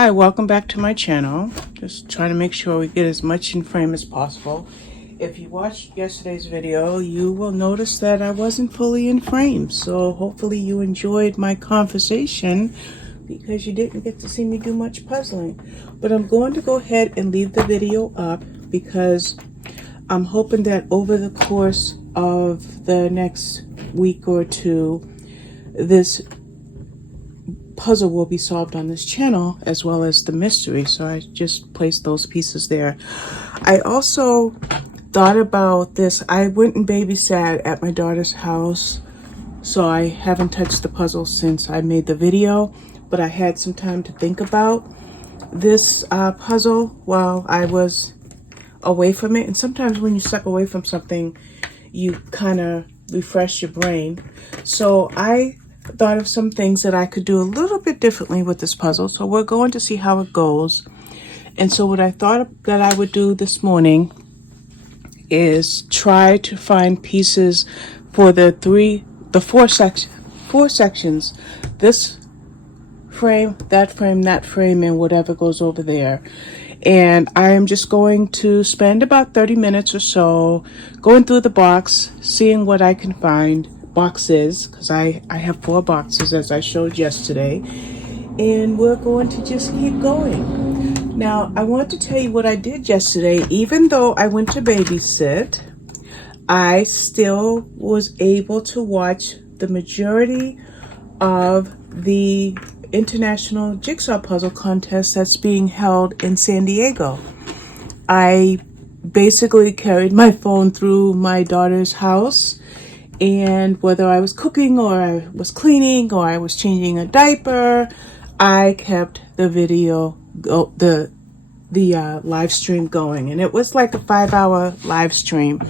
Hi, welcome back to my channel. Just trying to make sure we get as much in frame as possible. If you watched yesterday's video, you will notice that I wasn't fully in frame. So hopefully you enjoyed my conversation because you didn't get to see me do much puzzling. But I'm going to go ahead and leave the video up because I'm hoping that over the course of the next week or two, this puzzle will be solved on this channel as well as the mystery. So I just placed those pieces there. I also thought about this. I went and babysat at my daughter's house, so I haven't touched the puzzle since I made the video, but I had some time to think about this puzzle while I was away from it. And sometimes when you step away from something, you kind of refresh your brain. So I thought of some things that I could do a little bit differently with this puzzle. So we're going to see how it goes. And so what I thought that I would do this morning is try to find pieces for the four sections, this frame, that frame, and whatever goes over there. And I am just going to spend about 30 minutes or so going through the box, seeing what I can find. Boxes, because I have 4 boxes as I showed yesterday, and we're going to just keep going. Now I want to tell you what I did yesterday. Even though I went to babysit, I still was able to watch the majority of the International Jigsaw Puzzle Contest that's being held in San Diego. I basically carried my phone through my daughter's house, and whether I was cooking or I was cleaning or I was changing a diaper, I kept the video, the live stream going. And it was like a 5-hour live stream,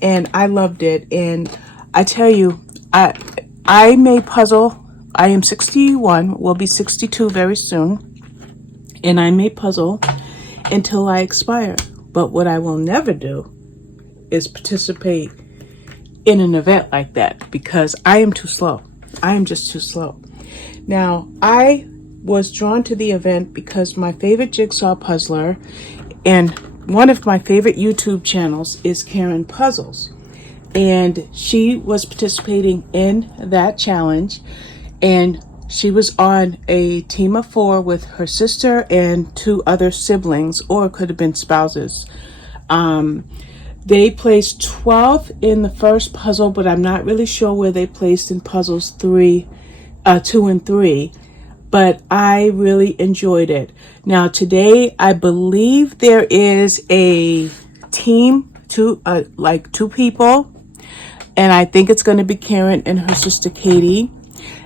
and I loved it. And I tell you, I may puzzle. I am 61, will be 62 very soon, and I may puzzle until I expire. But what I will never do is participate in an event like that, because I am too slow. I am just too slow. Now, I was drawn to the event because my favorite jigsaw puzzler and one of my favorite YouTube channels is Karen Puzzles. And she was participating in that challenge, and she was on a team of 4 with her sister and 2 other siblings, or it could have been spouses. They placed 12 in the first puzzle, but I'm not really sure where they placed in puzzles 2 and 3. But I really enjoyed it. Now today, I believe there is a team, 2 people, and I think it's going to be Karen and her sister Katie,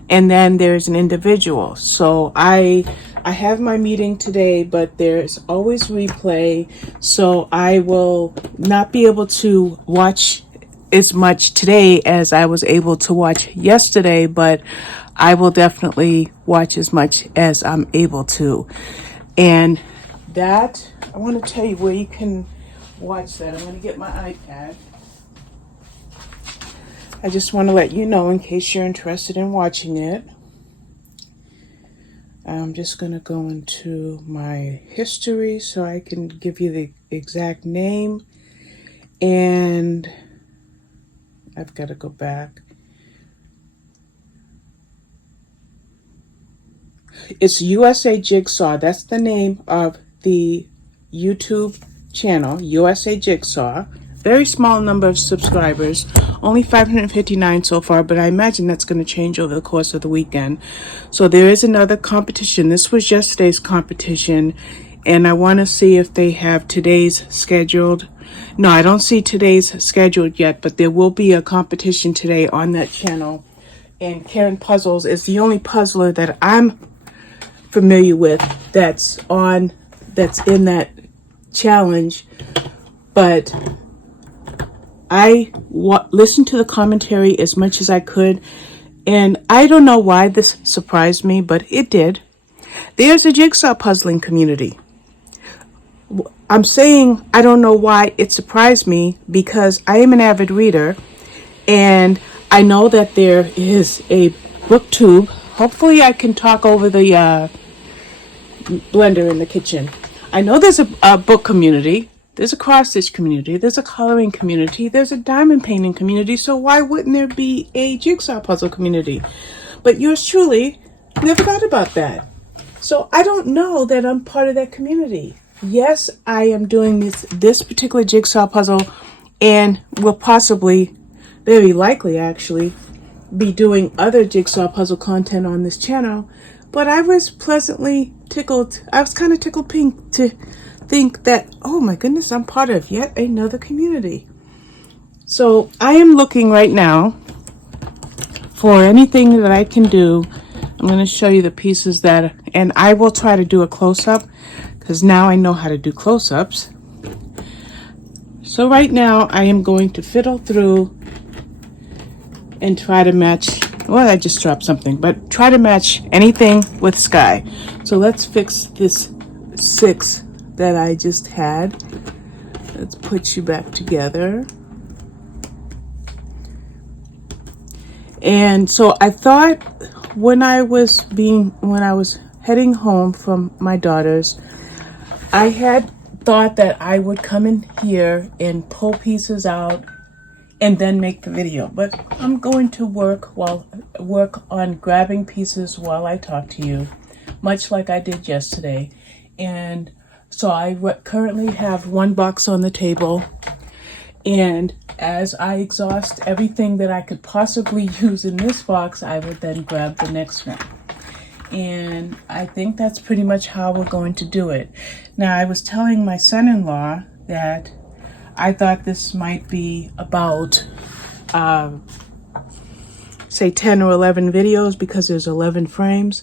and then there's an individual. So I have my meeting today, but there's always replay, so I will not be able to watch as much today as I was able to watch yesterday, but I will definitely watch as much as I'm able to. And that, I want to tell you where you can watch that. I'm going to get my iPad. I just want to let you know in case you're interested in watching it. I'm just going to go into my history so I can give you the exact name. And I've got to go back. It's USA Jigsaw. That's the name of the YouTube channel, USA Jigsaw. Very small number of subscribers, only 559 so far, but I imagine that's going to change over the course of the weekend. So there is another competition. This was yesterday's competition, and I want to see if they have today's scheduled. No, I don't see today's scheduled yet, but there will be a competition today on that channel. And Karen Puzzles is the only puzzler that I'm familiar with that's in that challenge. But I listened to the commentary as much as I could, and I don't know why this surprised me, but it did. There's a jigsaw puzzling community. I'm saying I don't know why it surprised me because I am an avid reader, and I know that there is a booktube. Hopefully I can talk over the blender in the kitchen. I know there's a book community, there's a cross stitch community, there's a coloring community, there's a diamond painting community, so why wouldn't there be a jigsaw puzzle community? But yours truly never thought about that. So I don't know that I'm part of that community. Yes, I am doing this particular jigsaw puzzle, and will possibly, very likely actually, be doing other jigsaw puzzle content on this channel. But I was pleasantly tickled. I was kind of tickled pink to think that, oh my goodness, I'm part of yet another community. So I am looking right now for anything that I can do. I'm going to show you the pieces that, and I will try to do a close-up because now I know how to do close-ups. So right now I am going to fiddle through and try to match, well, I just dropped something, but try to match anything with sky. So let's fix this 6 that I just had. Let's put you back together. And so I thought when I was heading home from my daughter's, I had thought that I would come in here and pull pieces out and then make the video, but I'm going to work on grabbing pieces while I talk to you, much like I did yesterday. And so I currently have one box on the table, and as I exhaust everything that I could possibly use in this box, I would then grab the next one. And I think that's pretty much how we're going to do it. Now, I was telling my son-in-law that I thought this might be about, say 10 or 11 videos because there's 11 frames.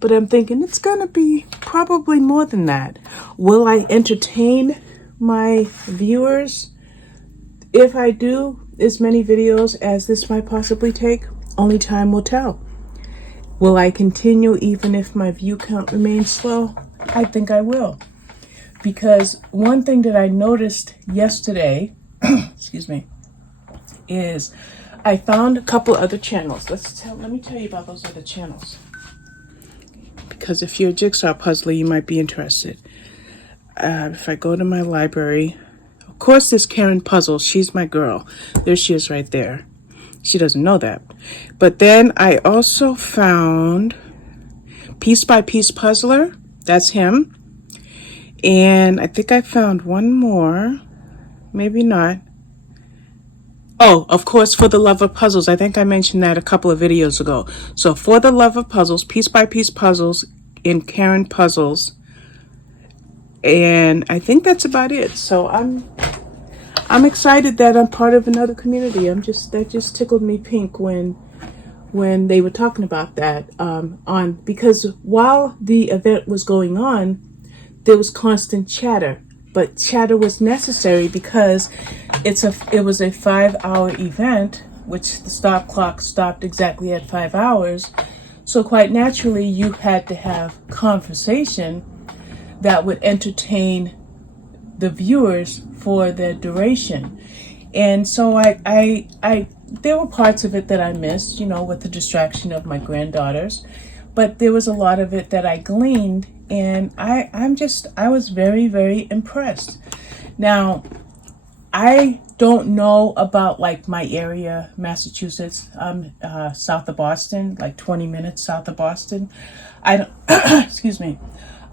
But I'm thinking it's gonna be probably more than that. Will I entertain my viewers if I do as many videos as this might possibly take? Only time will tell. Will I continue even if my view count remains slow? I think I will. Because one thing that I noticed yesterday, excuse me, is I found a couple other channels. Let me tell you about those other channels. Because if you're a jigsaw puzzler, you might be interested. If I go to my library, of course there's Karen Puzzle. She's my girl. There she is right there. She doesn't know that. But then I also found Piece by Piece Puzzler. That's him. And I think I found one more. Maybe not. Oh, of course, For the Love of Puzzles. I think I mentioned that a couple of videos ago. So For the Love of Puzzles, Piece by Piece Puzzles, and Karen Puzzles. And I think that's about it. So I'm excited that I'm part of another community. That just tickled me pink when they were talking about that because while the event was going on, there was constant chatter, but chatter was necessary because it was a 5-hour event, which the stop clock stopped exactly at 5 hours. So quite naturally, you had to have conversation that would entertain the viewers for the duration. And so I there were parts of it that I missed, with the distraction of my granddaughters, but there was a lot of it that I gleaned, and I was very, very impressed. Now, I don't know about like my area, Massachusetts. I'm south of Boston, like 20 minutes south of Boston. I don't excuse me.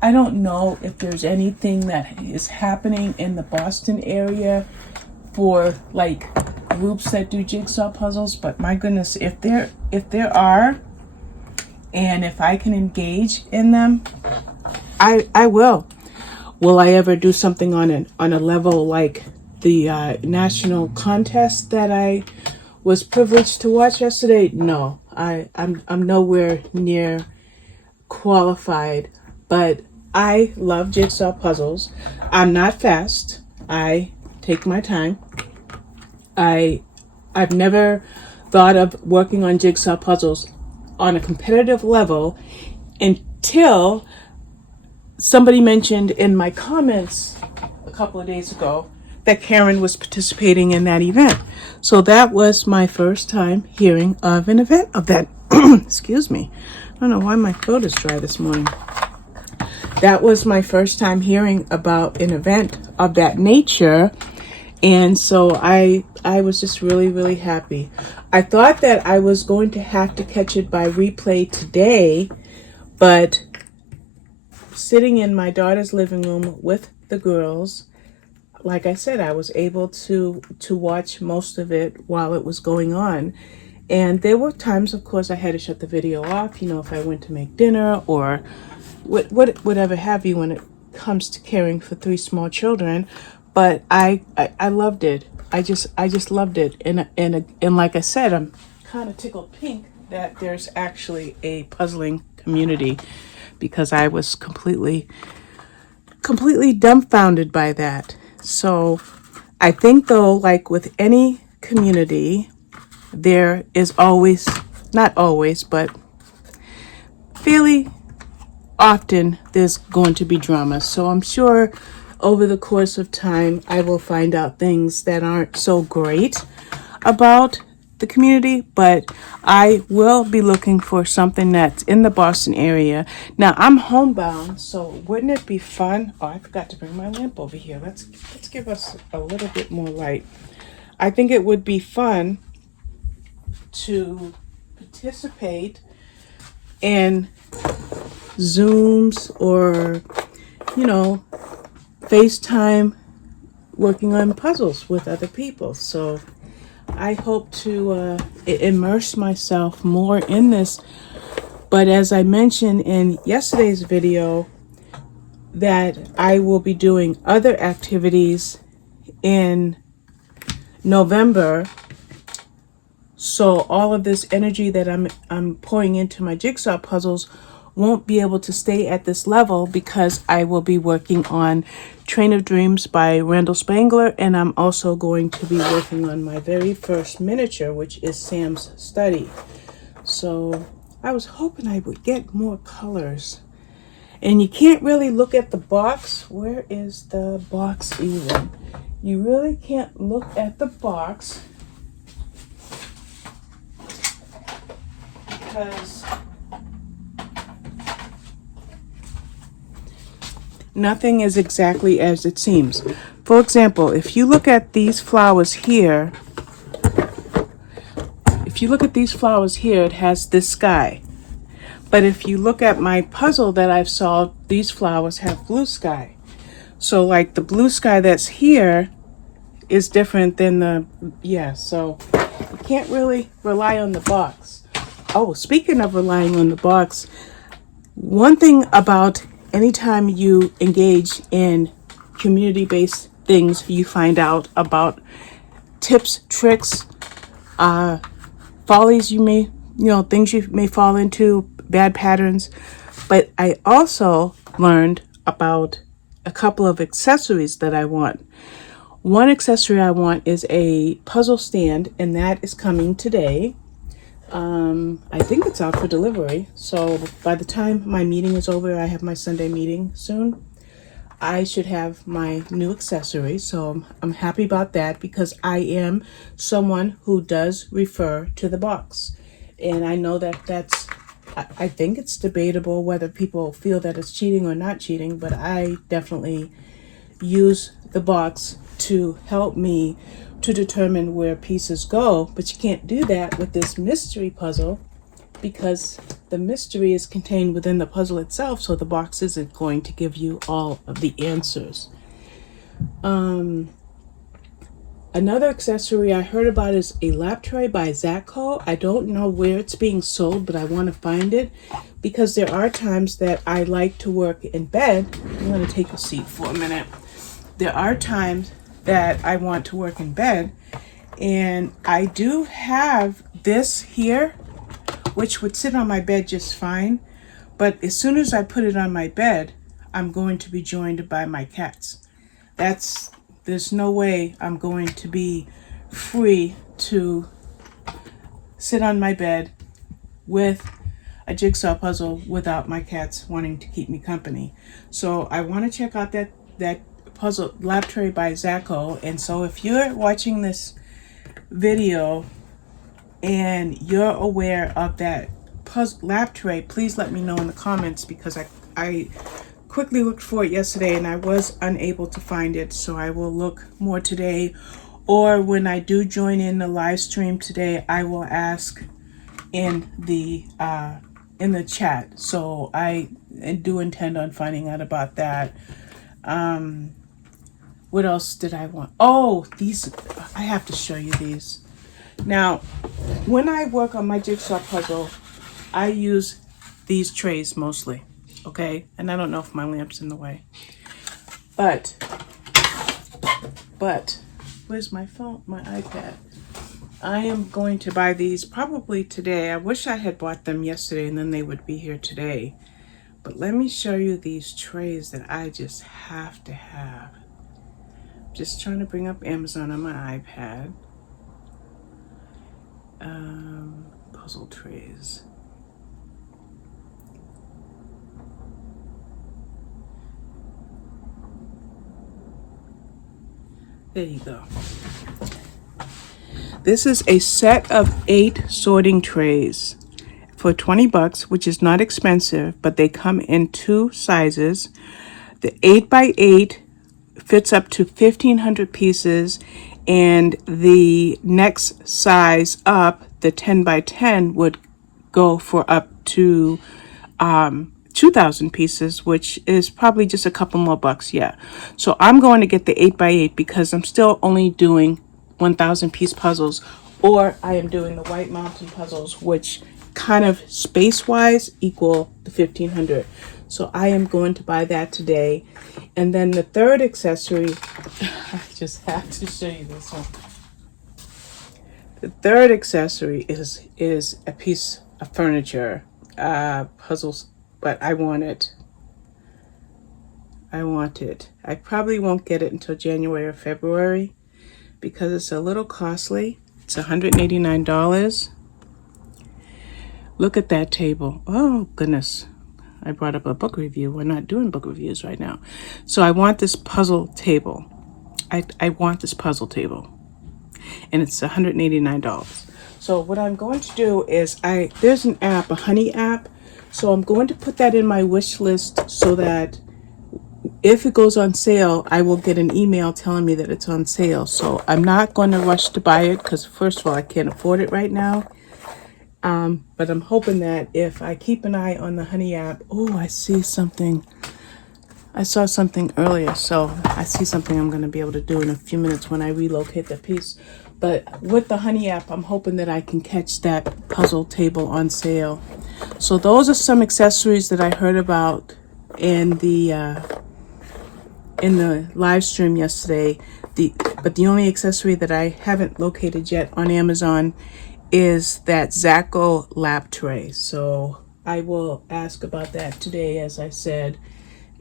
I don't know if there's anything that is happening in the Boston area for like groups that do jigsaw puzzles, but my goodness, if there are, and if I can engage in them, I will. Will I ever do something on a level like the national contest that I was privileged to watch yesterday? No, I'm nowhere near qualified, but I love jigsaw puzzles. I'm not fast. I take my time. I've never thought of working on jigsaw puzzles on a competitive level until somebody mentioned in my comments a couple of days ago that Karen was participating in that event. So that was my first time hearing of an event of that. Excuse me. I don't know why my throat is dry this morning. that was my first time hearing about an event of that nature. And so I was just really, really happy. I thought that I was going to have to catch it by replay today, but sitting in my daughter's living room with the girls, like I said, I was able to watch most of it while it was going on. And there were times, of course, I had to shut the video off, if I went to make dinner or whatever have you when it comes to caring for 3 small children. But I loved it. I just loved it. And like I said, I'm kind of tickled pink that there's actually a puzzling community, because I was completely dumbfounded by that. So I think, though, like with any community, there is always, not always, but fairly often there's going to be drama. So I'm sure over the course of time, I will find out things that aren't so great about the community, but I will be looking for something that's in the Boston area. Now, I'm homebound, so wouldn't it be fun? Oh, I forgot to bring my lamp over here. Let's give us a little bit more light. I think it would be fun to participate in Zooms or, FaceTime working on puzzles with other people. So I hope to immerse myself more in this. But as I mentioned in yesterday's video, that I will be doing other activities in November. So all of this energy that I'm pouring into my jigsaw puzzles won't be able to stay at this level, because I will be working on Train of Dreams by Randall Spangler, and I'm also going to be working on my very first miniature, which is Sam's Study. So I was hoping I would get more colors. And you can't really look at the box. Where is the box even? You really can't look at the box because nothing is exactly as it seems. For example, if you look at these flowers here, it has this sky. But if you look at my puzzle that I've solved, these flowers have blue sky. So like the blue sky that's here is different than so you can't really rely on the box. Oh, speaking of relying on the box, one thing about anytime you engage in community-based things, you find out about tips, tricks, follies things you may fall into, bad patterns. But I also learned about a couple of accessories that I want. One accessory I want is a puzzle stand, and that is coming today. I think it's out for delivery. So by the time my meeting is over, I have my Sunday meeting soon, I should have my new accessory. So I'm happy about that, because I am someone who does refer to the box. And I know I think it's debatable whether people feel that it's cheating or not cheating, but I definitely use the box to help me to determine where pieces go. But you can't do that with this mystery puzzle, because the mystery is contained within the puzzle itself, so the box isn't going to give you all of the answers. Another accessory I heard about is a lap tray by Zaco. I don't know where it's being sold, but I want to find it, because there are times that I like to work in bed. I'm going to take a seat for a minute. There are times that I want to work in bed, and I do have this here, which would sit on my bed just fine. But as soon as I put it on my bed, I'm going to be joined by my cats. There's no way I'm going to be free to sit on my bed with a jigsaw puzzle without my cats wanting to keep me company. So I want to check out that puzzle lap tray by Zaco. And so if you're watching this video and you're aware of that puzzle lap tray, please let me know in the comments, because I quickly looked for it yesterday and I was unable to find it, so I will look more today, or when I do join in the live stream today, I will ask in the chat. So I do intend on finding out about that. What else did I want? Oh, these, I have to show you these. Now, when I work on my jigsaw puzzle, I use these trays mostly, okay? And I don't know if my lamp's in the way. But, where's my phone, my iPad? I am going to buy these probably today. I wish I had bought them yesterday and then they would be here today. But let me show you these trays that I just have to have. Just trying to bring up Amazon on my iPad. Puzzle trays. There you go. This is a set of 8 sorting trays for 20 bucks, which is not expensive, but they come in 2 sizes. The 8x8 fits up to 1,500 pieces, and the next size up, the 10x10, would go for up to 2,000 pieces, which is probably just a couple more bucks. Yeah. So I'm going to get the 8x8 because I'm still only doing 1,000 piece puzzles, or I am doing the White Mountain puzzles, which kind of space wise equal the 1,500. So I am going to buy that today. And then the third accessory, I just have to show you this one. The third accessory is a piece of furniture, puzzles, but I want it. I probably won't get it until January or February because it's a little costly. It's $189. Look at that table. Oh, goodness. I brought up a book review. We're not doing book reviews right now. So I want this puzzle table. I want this puzzle table. And it's $189. So what I'm going to do is there's an app, a Honey app. So I'm going to put that in my wish list so that if it goes on sale, I will get an email telling me that it's on sale. So I'm not going to rush to buy it because, first of all, I can't afford it right now. But I'm hoping that if I keep an eye on the Honey app, oh, I see something. I saw something earlier, so I see something I'm going to be able to do in a few minutes when I relocate the piece. But with the Honey app, I'm hoping that I can catch that puzzle table on sale. So those are some accessories that I heard about in the live stream yesterday. But the only accessory that I haven't located yet on Amazon is that Zacco lap tray. So I will ask about that today, as I said,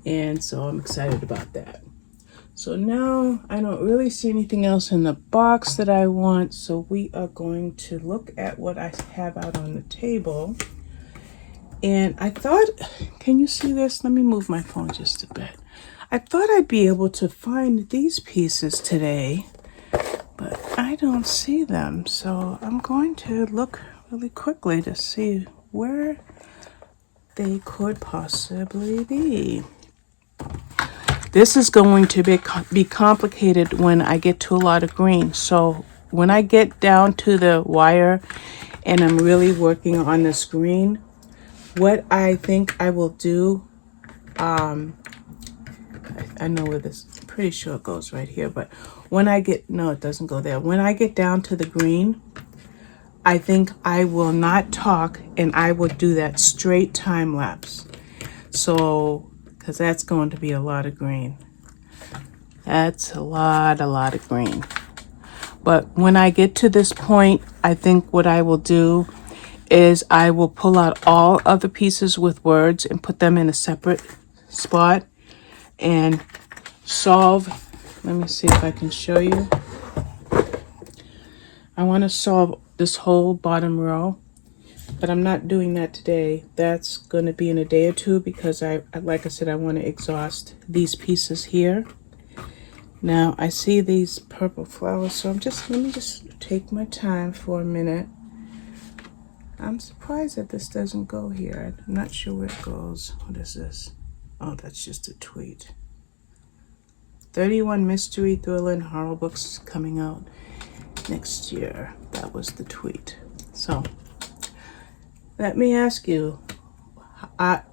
and so I'm excited about that. So now I don't really see anything else in the box that I want, so we are going to look at what I have out on the table. And I thought, can you see this? Let me move my phone just a bit. I thought I'd be able to find these pieces today, but I don't see them. So I'm going to look really quickly to see where they could possibly be. This is going to be complicated when I get to a lot of green. So when I get down to the wire and I'm really working on this green, what I think I will do, I know where this, I'm pretty sure it goes right here, but when I get, no, it doesn't go there. When I get down to the green, I think I will not talk and I will do that straight time lapse. So, because that's going to be a lot of green. That's a lot of green. But when I get to this point, I think what I will do is I will pull out all of the pieces with words and put them in a separate spot and solve. Let me see if I can show you. I want to solve this whole bottom row, but I'm not doing that today. That's going to be in a day or two because like I said, I want to exhaust these pieces here. Now I see these purple flowers, so let me just take my time for a minute. I'm surprised that this doesn't go here. I'm not sure where it goes. What is this? Oh, that's just a tweet. 31 mystery, thriller, and horror books coming out next year. That was the tweet. So, let me ask you,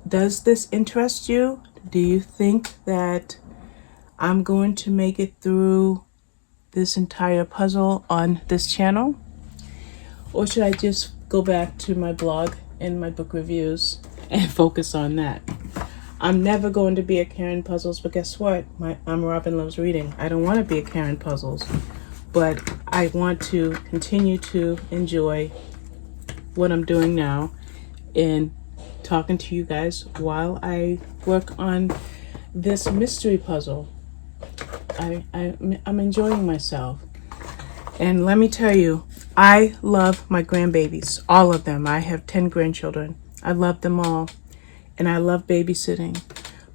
does this interest you? Do you think that I'm going to make it through this entire puzzle on this channel? Or should I just go back to my blog and my book reviews and focus on that? I'm never going to be a Karen Puzzles, but guess what? I'm Robin Loves Reading. I don't want to be a Karen Puzzles, but I want to continue to enjoy what I'm doing now and talking to you guys while I work on this mystery puzzle. I'm enjoying myself. And let me tell you, I love my grandbabies, all of them. I have 10 grandchildren. I love them all. And I love babysitting.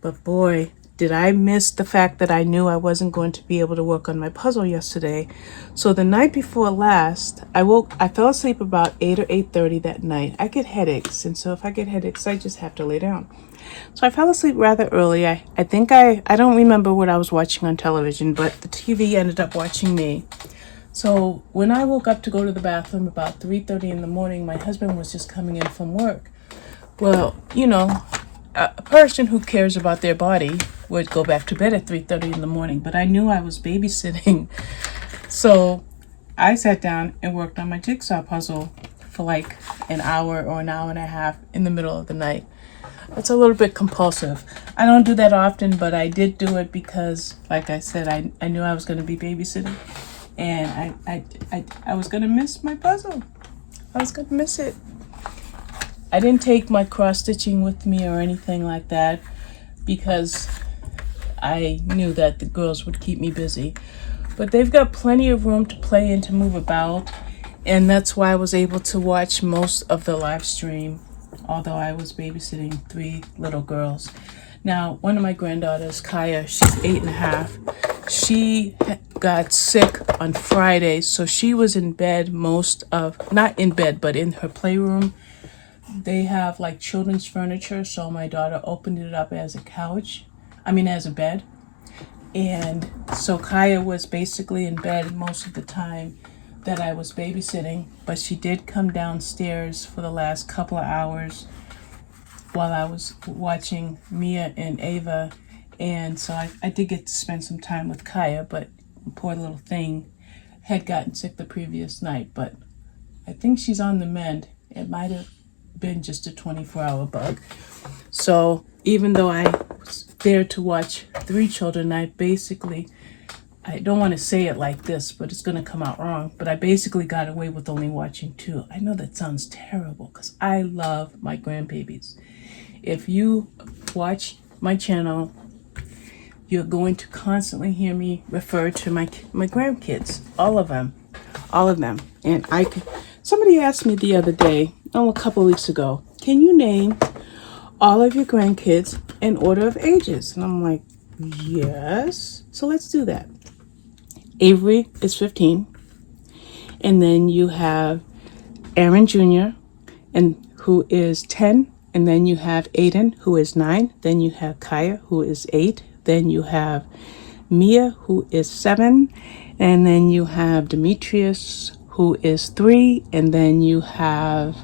But boy, did I miss the fact that I knew I wasn't going to be able to work on my puzzle yesterday. So the night before last, I fell asleep about 8 or 8:30 that night. I get headaches, and so if I get headaches, I just have to lay down. So I fell asleep rather early. I think I don't remember what I was watching on television, but the TV ended up watching me. So when I woke up to go to the bathroom about 3:30 in the morning, my husband was just coming in from work. Well, you know, a person who cares about their body would go back to bed at 3:30 in the morning, but I knew I was babysitting. So I sat down and worked on my jigsaw puzzle for like an hour or an hour and a half in the middle of the night. It's a little bit compulsive. I don't do that often, but I did do it because, like I said, I knew I was going to be babysitting, and I was going to miss my puzzle. I was going to miss it. I didn't take my cross-stitching with me or anything like that because I knew that the girls would keep me busy. But they've got plenty of room to play and to move about, and that's why I was able to watch most of the live stream, although I was babysitting 3 little girls. Now, one of my granddaughters, Kaya, she's 8.5. She got sick on Friday, so she was in bed not in bed, but in her playroom. They have like children's furniture, so my daughter opened it up as a bed. And so Kaya was basically in bed most of the time that I was babysitting, but she did come downstairs for the last couple of hours while I was watching Mia and Ava. And so I did get to spend some time with Kaya, but poor little thing had gotten sick the previous night, but I think she's on the mend. It might have been just a 24-hour bug. So even though I was there to watch 3 children, I don't want to say it like this, but it's going to come out wrong, but I basically got away with only watching 2. I know that sounds terrible because I love my grandbabies. If you watch my channel, you're going to constantly hear me refer to my grandkids, all of them. And somebody asked me the other day, a couple weeks ago, can you name all of your grandkids in order of ages? And I'm like, yes. So let's do that. Avery is 15. And then you have Aaron Jr., who is 10. And then you have Aiden, who is 9. Then you have Kaya, who is 8. Then you have Mia, who is 7. And then you have Demetrius, who is 3. And then you have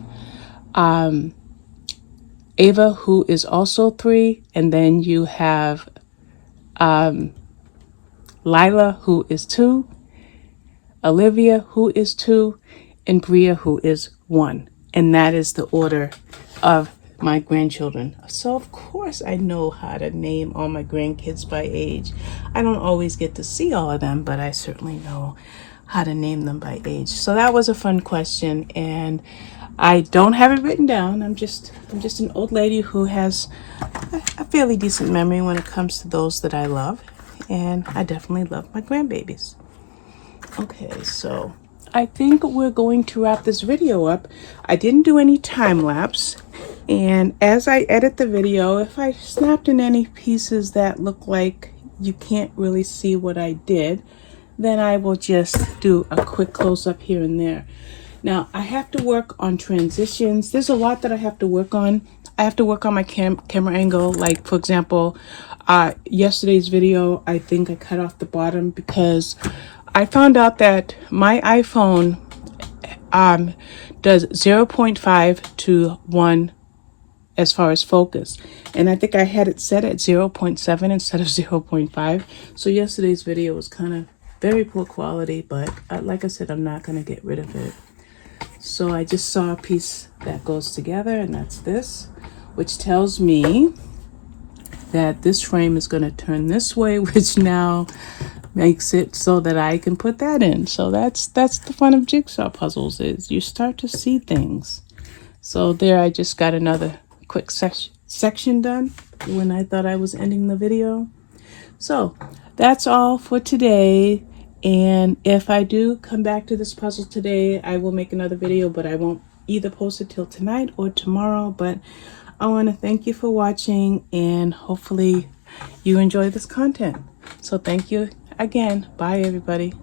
Ava, who is also 3. And then you have Lila, who is 2. Olivia, who is 2. And Bria, who is 1. And that is the order of my grandchildren. So of course I know how to name all my grandkids by age. I don't always get to see all of them, but I certainly know how to name them by age. So that was a fun question, and I don't have it written down. I'm just an old lady who has a fairly decent memory when it comes to those that I love, and I definitely love my grandbabies. Okay, so I think we're going to wrap this video up. I didn't do any time lapse, and as I edit the video, if I snapped in any pieces that look like you can't really see what I did, then I will just do a quick close-up here and there. Now, I have to work on transitions. There's a lot that I have to work on. I have to work on my camera angle. Like, for example, yesterday's video, I think I cut off the bottom because I found out that my iPhone does 0.5 to 1 as far as focus. And I think I had it set at 0.7 instead of 0.5. So yesterday's video was kind of very poor quality, but like I said, I'm not going to get rid of it. So I just saw a piece that goes together, and that's this, which tells me that this frame is going to turn this way, which now makes it so that I can put that in. So that's the fun of jigsaw puzzles, is you start to see things. So there, I just got another quick section done when I thought I was ending the video. So that's all for today. And if I do come back to this puzzle today, I will make another video, but I won't either post it till tonight or tomorrow. But I want to thank you for watching, and hopefully you enjoy this content. So thank you again. Bye, everybody.